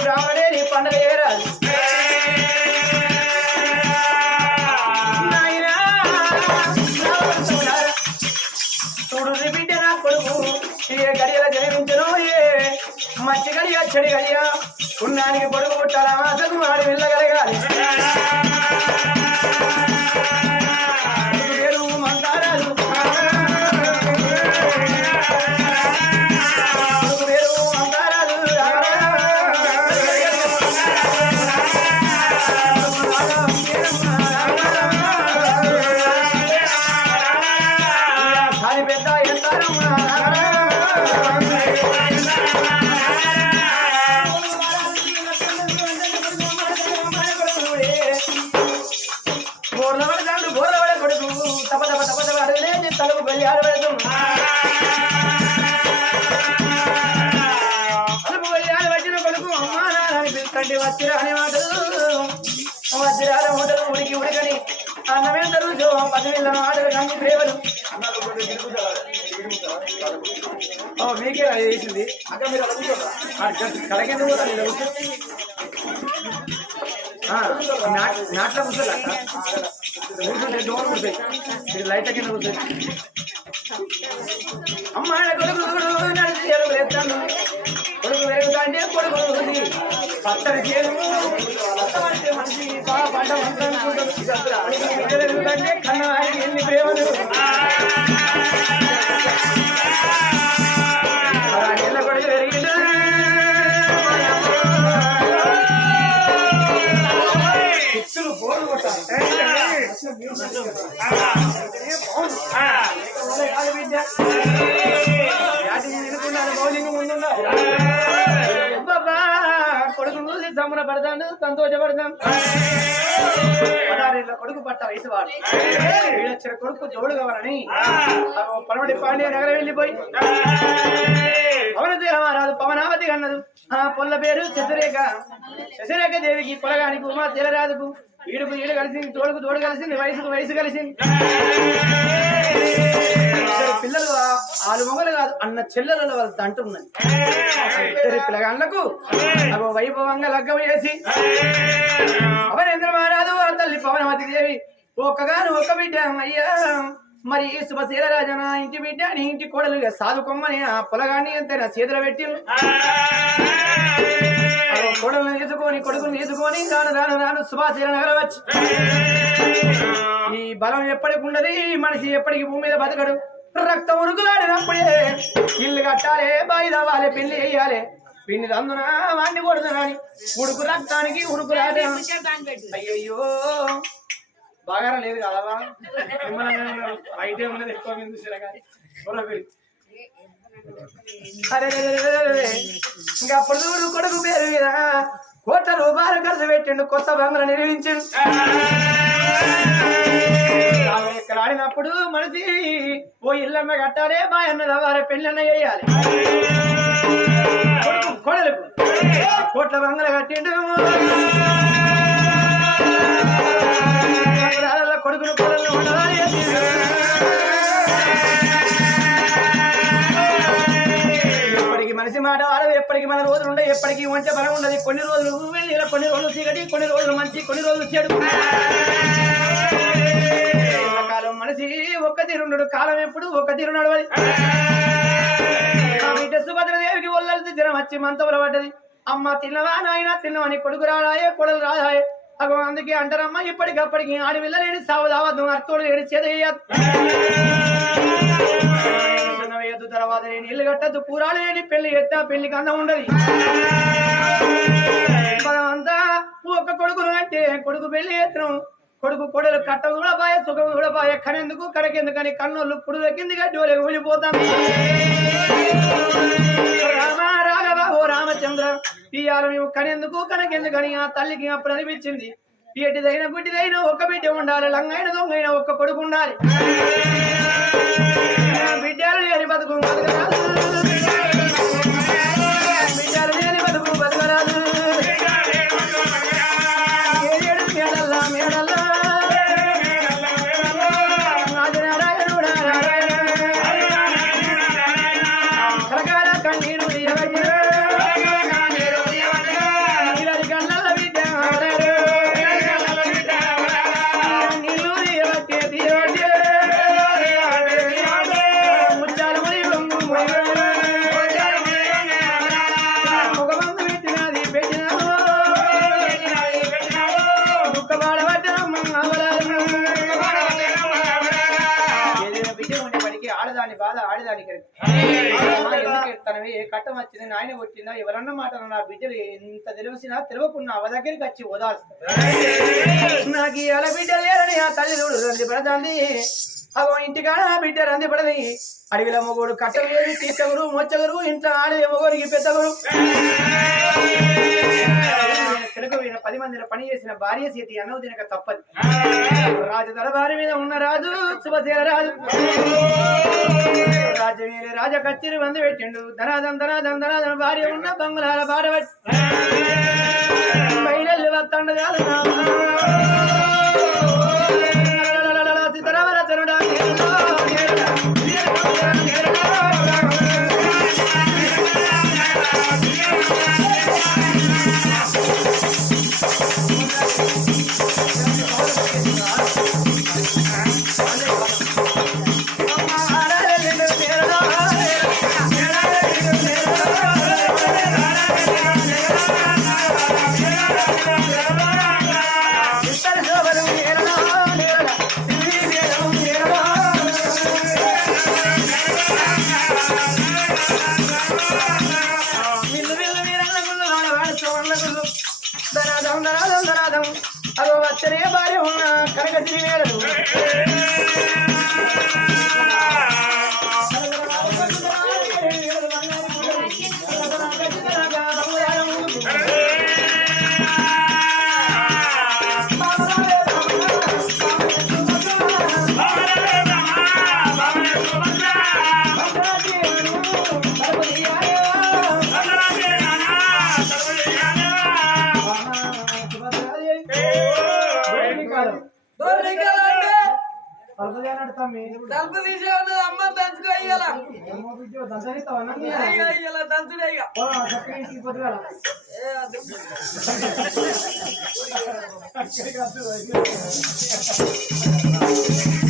బ్రాహ్మణే నీ పండుగ ఏరాదు చూడు బిడ్డ నా కొడుకు ఏ గడియల జన్మించను ఏ? మంచి గడియ చెడి గడియ? ఉన్నానికి పొడుగు పుట్టాలా? అసలు వాడు వెళ్ళగలగాలి నాన్నని అనే మాటలు వజ్రాల మూటలు ఉడికి ఉడికని అన్నమే తరుచు పదివేల ఆటలు కంది ప్రేమలు మీకే వేసింది అక్కడ మీరు అలా కూర్చోరా కలకెందుకు పోతారు ఇలా కూర్చో. ఆ, నాట్- కూర్చుంటే డోర్ కూర్చోయి మీరు లైట్ కింద కూర్చోయి అమ్మాయి కొడుకు నడిచి ఎరువు ఎత్తాను కొడుకు వెరుగుతాంటే కొడుకు ఉంది పచ్చడి చేరు పచ్చడి బాగా పంట వెరుగుతాంటే కన్న ఎన్ని ప్రేమలు ఎల్ల చూసి సంతోషపడతాం పదారేళ్ళ కొడుకు పట్ట వయసు వాడు కొడుకు జోడు కావాలని పడమటి పాండ్య నగరం వెళ్ళిపోయి. పవన మహారాజు పవనావతి అన్నదు. ఆ పొల్ల పేరు శశిరేఖ. శశిరేఖ దేవికి పొలగానికి ఉమా తెలరాదుకు వీడుకు ఈడు కలిసింది తోడుకు తోడు కలిసింది వయసుకు వయసు కలిసింది. పిల్లలు ఆలు మొగలు కాదు అన్న చెల్లెలలో వాళ్ళ తంటున్నది ఇద్దరి పిల్లగాళ్ళకు వైభవంగా లగ్గం చేసి అవరేంద్ర మహారాజు ఆ తల్లి పవనమతి దేవి ఒక్కగాను ఒక్క బిడ్డ అయ్యా. మరి ఈ శుభశీల రాజన ఇంటి బిడ్డ నీ ఇంటి కోడలు ఇక సాధుకొమ్మని ఆ పొలగాన్ని అంతే నా చేతులు కొడుకులను ఎదుకొని తీసుకొని కొడుకుని తీసుకొని రాను రాను రాను సుభాశీల నగరం వచ్చి. ఈ బలం ఎప్పటికి ఉండదు ఈ మనిషి ఎప్పటికి భూమి మీద బతకడు. రక్తం ఉరుకులాడినప్పుడే ఇల్లు కట్టాలి బాయి తవ్వాలి పెళ్ళి చేయాలి. పిన్ని అందున వాడిని కొడుతున్నాని ఉడుకు రక్తానికి ఉడుకు రాదే అయ్యయ్యో బాగా లేదు కదవా అయితే ఉన్నది ఎక్కువ అరే ఇంకా అప్పుడు చూడు కొడుకు పేరు మీద కోట్ల రూపాయలు ఖర్చు పెట్టిండు కొత్త బంగ్లా నిర్మించిండు. ఇక్కడ ఆడినప్పుడు మనిషి ఓ ఇల్లమ్మ కట్టాలి మా అన్న వారి పెళ్ళన్న వేయాలి కొడుకు కోట్ల బంగ్లా కట్టిండు. బంగ్లాలలో కొడుకును ఉండాలి ఎప్పటికి మాట ఆడదు ఎప్పటికీ మన రోజులు ఉండే ఎప్పటికీ ఉంటే బలం ఉండదు. కొన్ని రోజులు వెళ్ళి కొన్ని రోజులు చీకటి కొన్ని రోజులు మంచి కొన్ని రోజులు చెడు. కాలం మనిషి ఒక్క తీరుండు కాలం ఎప్పుడు ఒక్క తీరు నడవది. సుభద్రదేవికి ఒళ్ళల్సి జ్వరం వచ్చి మంతపుల పడ్డది అమ్మ తిన్నవా నాయన తిన్నవని కొడుకు రాడాయే కొడలు రాదాయే అగో అందుకే అంటారమ్మా ఇప్పటికప్పటికి ఆడి వెళ్ళలేని సావు దావద్దు అత్తోడు లేని చేత వేయద్దు తర్వాత నేను ఇల్లు కట్టద్దు. కూరాలు పెళ్ళి ఎత్తా పెళ్ళికి అందం ఉండదు. మనమంతా ఒక్క కొడుకును అంటే కొడుకు పెళ్ళి ఎత్తను కొడుకు కొడలు కట్టం కూడా బాయ సుఖం కూడా బాయ కనెందుకు కనకెందుకని కన్నోళ్ళు పుడుల కిందిగా డోలే ఊడిపోతాం. రామ రాఘవ ఓ రామచంద్ర ఇవాళ మేము. కనెందుకు కనకెందుకని ఆ తల్లికి అప్పుడు అనిపించింది. ఎటిదైన గుడ్డిదైన ఒక్క బిడ్డ ఉండాలి. లంగైన దొంగైన ఒక్క కొడుకు ఉండాలి. ఎందుకు ఏ కట్టం వచ్చింది నాయన కొట్టిందా ఎవరన్నా మాట నా బిడ్డలు ఎంత తెలిసినా తెలియకుండా అవ దగ్గరికి వచ్చి ఓదాల్సింది నాకు ఇలా బిడ్డ లేరని ఆ తల్లి చూడు రంది పడదాంది అవో ఇంటికాడ బిడ్డ రంది పడది. అడవిల మొగోడు కట్టలు తీసగురు మొచ్చగురు ఇంట్లో ఆడదే మొగోడికి పెద్దగురు. తెలుగు పది మందిలో పని చేసిన భార్య సీతి అన్నవ తినక తప్పదు. రాజు దరబారి మీద ఉన్న రాజు శుభశీల రాజు. రాజవీరి రాజ కచ్చిరి వంద పెట్టిండు. ధనాదం ధనాదం ధనాదం భార్య ఉన్న బంగుళాల పాడబట్టి మహిళలు వత్తండు కాదు దంచుడే ఇక. ఏ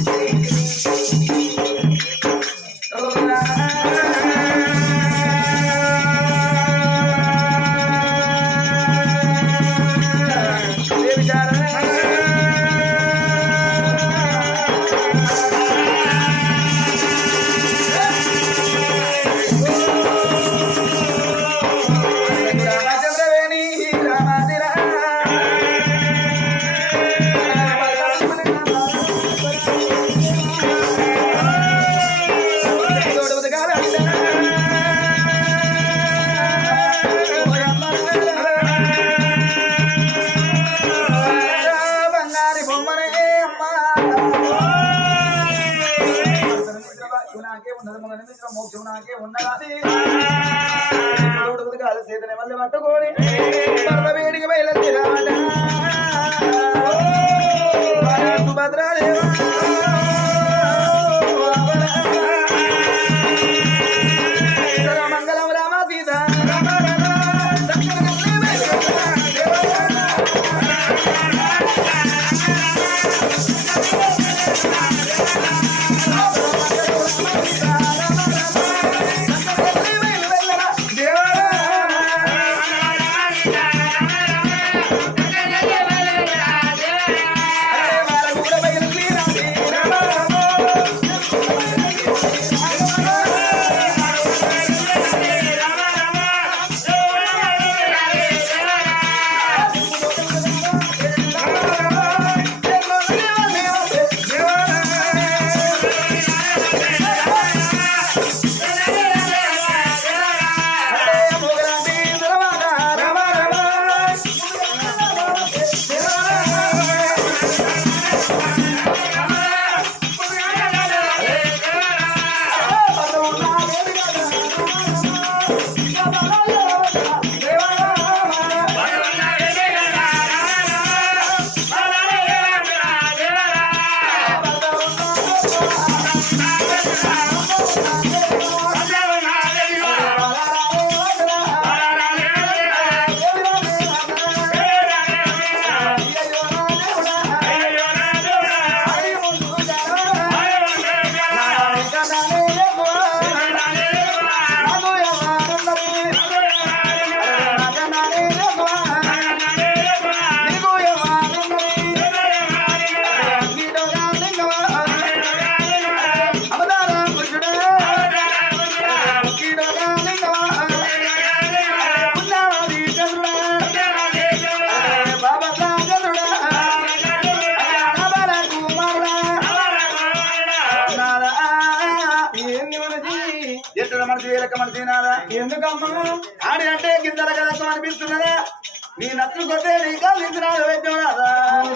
కొట్టే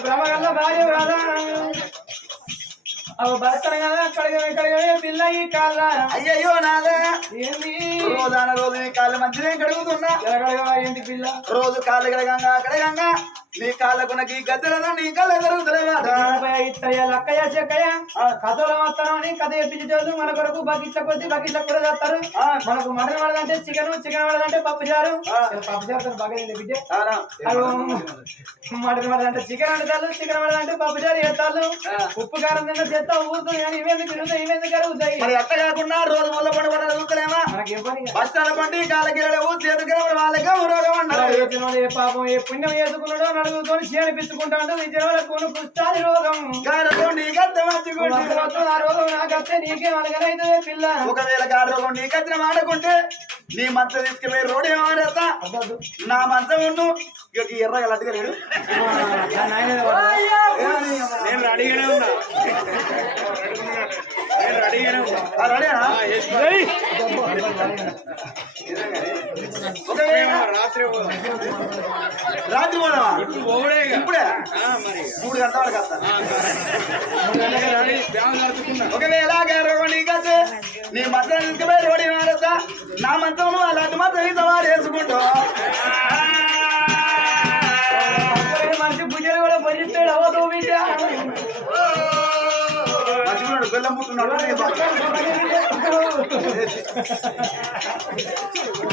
భ్రమగల్ల భార్య అవ భర్తను కదా పిల్ల ఈ కాళ్ళ అయ్యయ్యో నాదా ఏంది రోజాన రోజు నీ కాళ్ళు మంచిదే కడుగుతున్నా. ఎలగడగా ఏంటి పిల్ల రోజు కాళ్ళు కడగంగా కడగంగా. నీ కాళ్ళకున్న ఈ గద్దెలను నీ కళ్ళు కరుగుతులేవాడా ఇత్తయ్య లక్కయ్య చెక్కయ్య కథలో వస్తాను అని కథ ఎప్పించేటోళ్ళు మన కొరకు బకెట్ల కొద్ది బకెట్ల కూర చేస్తారు. ఆ. మనకు మటన్ పడదంటే చికెన్ చికెన్ పడదంటే పప్పు చారు ఆ. పప్పు చారు బాగా తింటే బిడ్డ? మటన్ పడదంటే చికెన్ వండుతారు చికెన్ పడదంటే పప్పు చారు చేస్తారు ఆ. ఉప్పు కారం తిన్న చేస్తా ఊరుతుంది కానీ ఇవేందుకు తిరుగుతాయి ఇవేందుకు కరుగుతాయి? మరి అట్ట కాకుండా రోజు మొదలు పడి మనకి ఇవ్వని బస్తాల పండి కాళ్ళకి లేవు చేతికి వాళ్ళకే ఏ పాపం ఏ పుణ్యం చేసుకున్నాడో పిచ్చుకుంటాడు ఈ జనవల కొను కుష్టాది రోగం. గారతో నీ గద్దె మంచుకుంటే వద్దు, వద్దు, ఆ రోగం నాకస్తే నీకేం అనగనైతే పిల్ల. ఒకవేళ గారు నీ కత్తిన వాడకుంటే నీ మంచం తీసుకుపోయి రోడ్ ఏమాడేస్తా. నా మంచం ఉండు. ఇక ఎర్రగా లట్టుగా లేడు. నా నాయన వాడు. నేను ఉన్నా. రాత్రి పోదాం. రాత్రి పోదామా ఇప్పుడే మూడు గంటల వరకు ఒకవేళ గారు నీ కత్తి నీ మంచం తీసుకుపోయి రోడ్ ఏమాడేస్తా నా మంత్రము అలాంటి మాత్రం ఇంత వాడు మనిషి కూడా భజిస్తాడు అవ్వదు బిడ్డ మంచిగున్నాడు బెల్లం పుట్టున్నాడు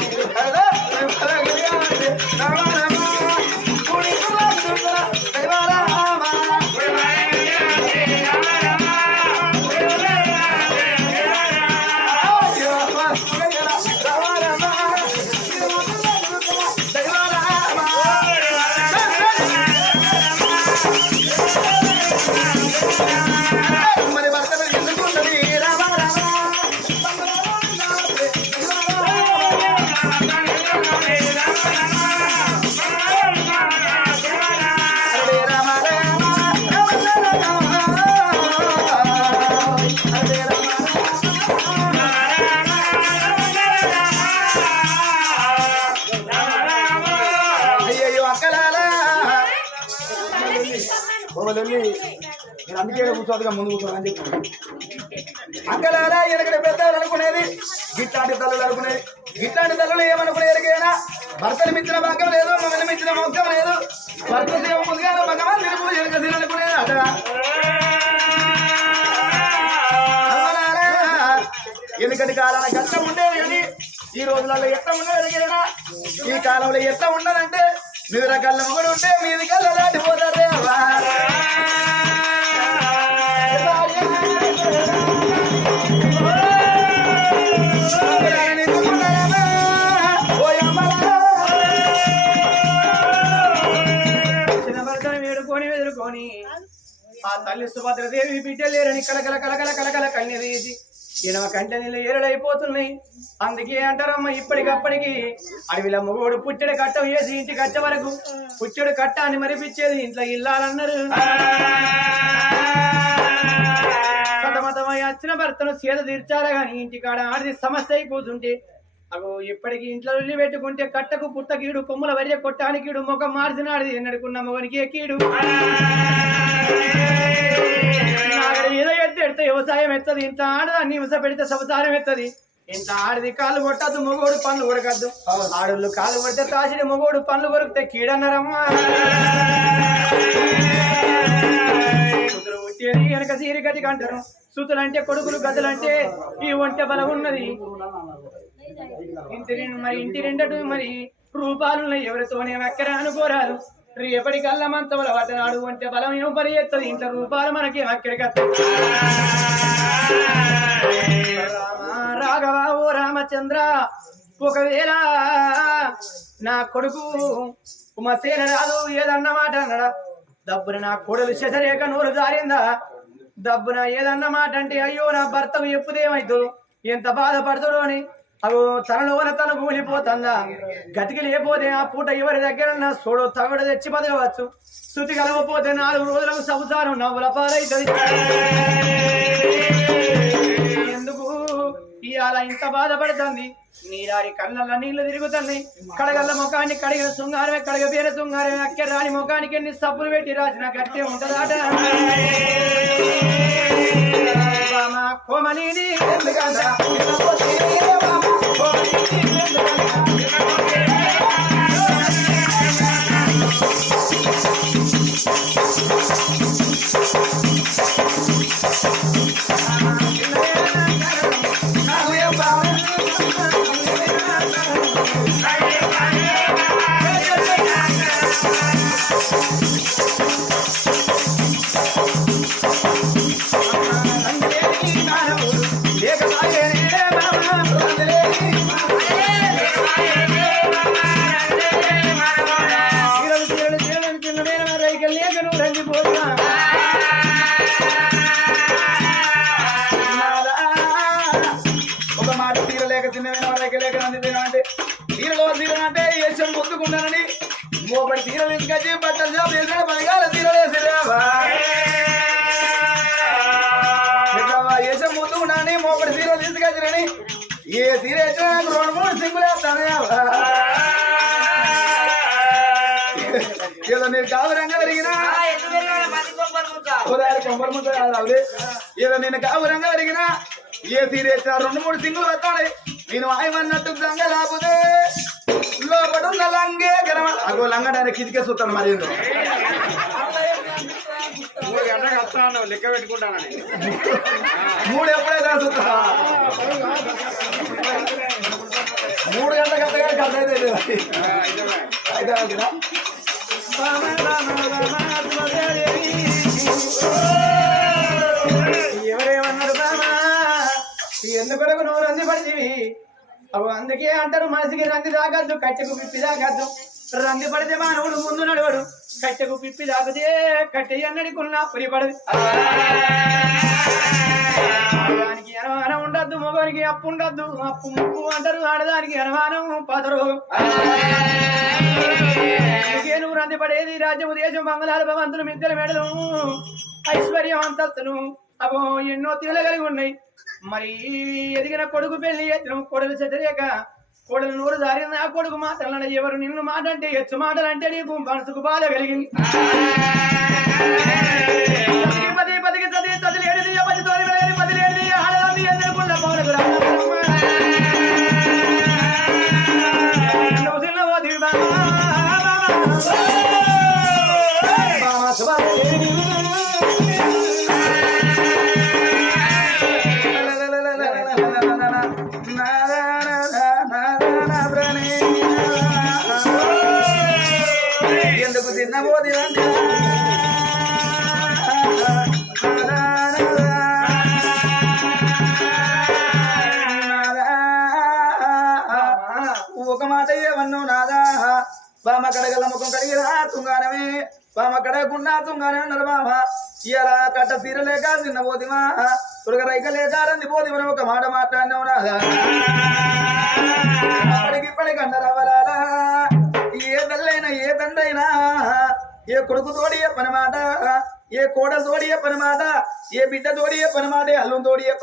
బొమ్మలెల్లి నేను అందుకే కూర్చోదుగా ముందు కూర్చోని చెప్పాను. అక్కలారా ఎనకడ పెద్దలు అనుకునేది గిట్లాంటి తల్లులు అనుకునేది. గిట్లాంటి తల్లులు ఏమనుకునే ఎరికైనా భర్తను మించిన భాగ్యం లేదు మమ్మల్ని మించిన మోక్షం లేదు. భర్త సేవ ముందుగా భగవాన్ నిలుపు ఎనక తిననుకునేది అట అమ్మలారా, కాలాన కష్టం ఉండేది కానీ ఈ రోజులలో ఎట్లా ఉండదు ఎరికైనా? ఈ కాలంలో ఎట్లా ఉండదంటే నిద్ర కళ్ళ మొగడు ఉంటే మీది కళ్ళ దాటిపోతారే ఆ తల్లి సుభద్రదేవి బిడ్డలేరని కలకల కలకల కలకల కన్నెరేసి ఎనవ కంట నీళ్ళు ఏరడైపోతున్నాయి అందుకే అంటారమ్మ ఇప్పటికప్పటికి అడవిలో మొగోడు పుట్టెడు కట్ట వేసి ఇంటి కట్ట వరకు పుట్టెడు కట్ట అని మరిపించేది ఇంట్లో ఇల్లాలన్నారు. సతమతమై వచ్చిన భర్తను సేద తీర్చారా ఇంటి ఇంటికాడ ఆడిది సమస్య అయి కూర్చుంటే అగో ఇప్పటికి ఇంట్లో ఉల్లి పెట్టుకుంటే కట్టకు పుట్టకీడు కొమ్ముల వరియ కొట్టానికీడు ముఖం మార్చినాడిది ఎన్నడుకున్న మొగనికి ఎక్కీడు ఎడితే వ్యవసాయం ఎత్తది. ఇంత ఆడదాన్ని హింస పెడితే సంసారం ఎత్తది. ఇంత ఆడిది కాళ్ళు కొట్టద్దు మొగోడు పనులు కొరకద్దు. అవును. ఆడోళ్ళు కాళ్ళు కొడితే తాసిడి మొగోడు పనులు కొరికితే కీడన్నారమ్మా. పుట్టేది వెనక సీరి గది కంటారు. సుతులు అంటే కొడుకులు గదులంటే ఈ ఒంటె బలం ఉన్నది. ఇంటి మరి ఇంటి రెండటు మరి రూపాలున్నాయి. ఎవరితోనే ఎక్కర అనుకోరాదు. రేపటికల్లా మంచబల పట్టనాడు అంటే బలం ఏం పని చేస్తుంది ఇంత రూపాలు మనకి అక్కడికి రాఘవ ఓ రామచంద్ర ఒకవేళ నా కొడుకు ఉమసేన రాదు ఏదన్నమాట అన్నడా? దబ్బున నా కొడలు శశరేఖ నోరు జారిందా? దబ్బున ఏదన్నమాట అంటే అయ్యో నా భర్తకు ఎప్పుదేమైతుడు ఎంత బాధపడుతుడో అని అగో తనలోన తను కూలిపోతుందా గతికి లేకపోతే ఆ పూట ఎవరి దగ్గర సోడో తగడు తెచ్చి బతకవచ్చు శృతి కలగపోతే నాలుగు రోజులకు సంసారం నవ్వుల పాలైతుంది. ఎందుకు? ఇవాళ ఇంత బాధపడుతుంది. నీరారి కళ్ళల్లో నీళ్ళు తిరుగుతున్నాయి కడగల్ల ముఖాన్ని కడిగిన శృంగారమే కడగబేర శృంగారమే అక్కడ రాని ముఖానికి ఎన్ని సబ్బులు పెట్టి రాసిన గట్టే ఉంటదాట. రామ కొంపలు ముందు రావులే ఏదో నేను కావురంగా అడిగినా ఏ తీరేసిన రెండు మూడు సింగులు పెట్టాలి నేను ఆయమన్నట్టు దంగ లేకపోతే లోపల ఉన్న లంగే గరమ అగో లంగడానికి కిటికే చూస్తాను మరి. మూడు గంటలకు వస్తాను లెక్క పెట్టుకుంటానని మూడు ఎప్పుడైతే చూస్తా మూడు గంటల గంటగా గంట అయితే లేదు. ఆ, ఇదేలే. అయితే ఎవరేమన్నారు బామా ఎందుకొరకు నువ్వు రంది పడితివి అవు అందుకే అంటారు మనసుకి రంది తాగద్దు కట్టెకు పిప్పి తాగద్దు రంది పడితే మానవుడు ముందు నడవడు. కట్టెకు పిప్పి తాగితే కట్టె అన్నడికున్నా పురి పడదు. అప్పు ఉండద్దు అప్పు ముప్పు అంటారు ఆడదానికి అనుమానం పదరు. అందుకే నువ్వు రంది పడేది రాజ్యము దేశం మంగళాలు భవంతులు మిద్దెల మెడలు. ఐశ్వర్యం అంతస్తులు అవో ఎన్నో తీరులు కలిగి ఉన్నాయి. మరి ఎదిగిన కొడుకు పెళ్ళి ఎత్తిన కొడుకు చెతరేక కొడుకు నూరు దారిన ఆ కొడుకు మాటలన్న ఎవరు నిన్ను మాట అంటే ఎచ్చు మాటలు అంటే నీకు మనసుకు బాధ కలిగింది పది పదికి చదివి సతి పది తోలి వేడి పది లేనిది ఆడదాన్ని ఎన్నెడుకున్న పౌరకు తుంగానమే బామ కడగకుండా తుంగానే ఉన్నారు మామ. ఇలా కట్ట సీర లేక చిన్న పోతిమా తురగ రైక లేక రంది పోతిమని ఒక మాట మాట్లాడినావు నాదా. అప్పటికి ఇప్పటికి అన్నరవరాలా ఏ తల్లైనా ఏ తండ్రైనా ఏ కొడుకు తోడి ఏ మాట ఏ కోడ తోడి ఏ మాట ఏ బిడ్డ తోడి ఏ పని మాట అల్లం తోడి ఏ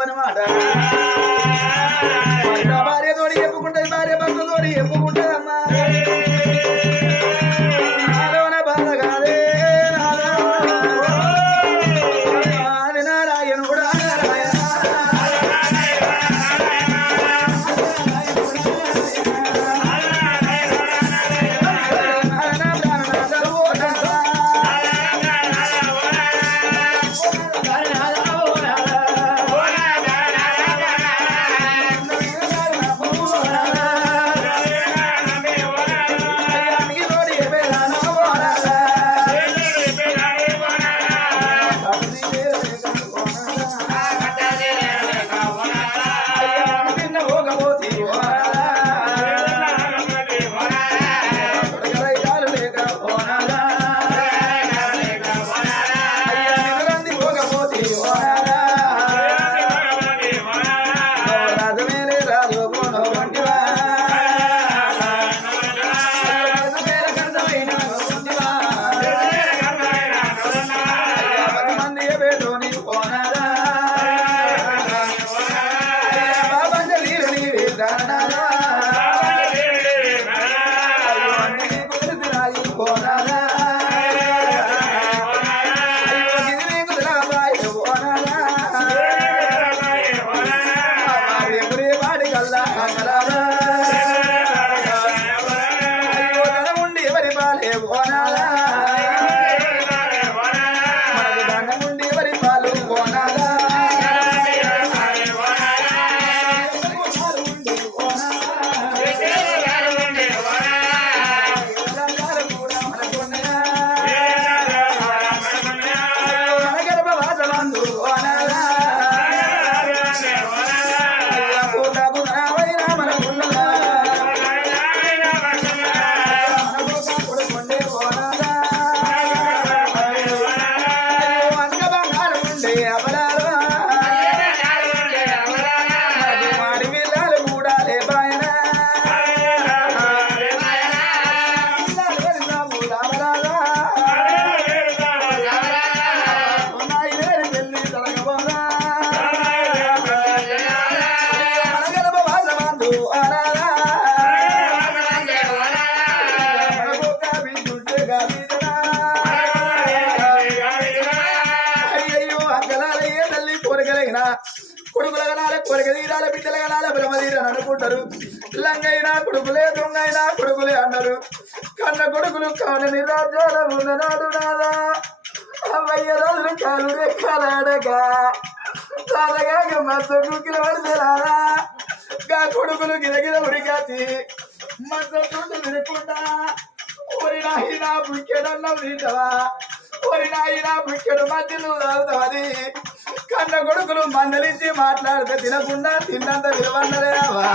లంగైనా కొడుకులే దొంగైనా కొడుకులే అన్నారు. కన్న కొడుకులు కాని రాజ్యాల ఉన్ననాడు నాదా అమ్మయ్య రోజులు కాలు రెక్కలాడగా తాతగా మస్తు కుక్కిల పడితే గా కొడుకులు గిరగిర ఉరికాచి మస్తు చుట్టూ తినకుండా ఒరి నాయనా బుక్కెడన్నా తింటావా ఒరి నాయనా బుక్కెడు మధ్యలో తాగుతావని కన్న కొడుకులు మందలించి మాట్లాడితే తినకుండా తిన్నంత విలువన్నలేవా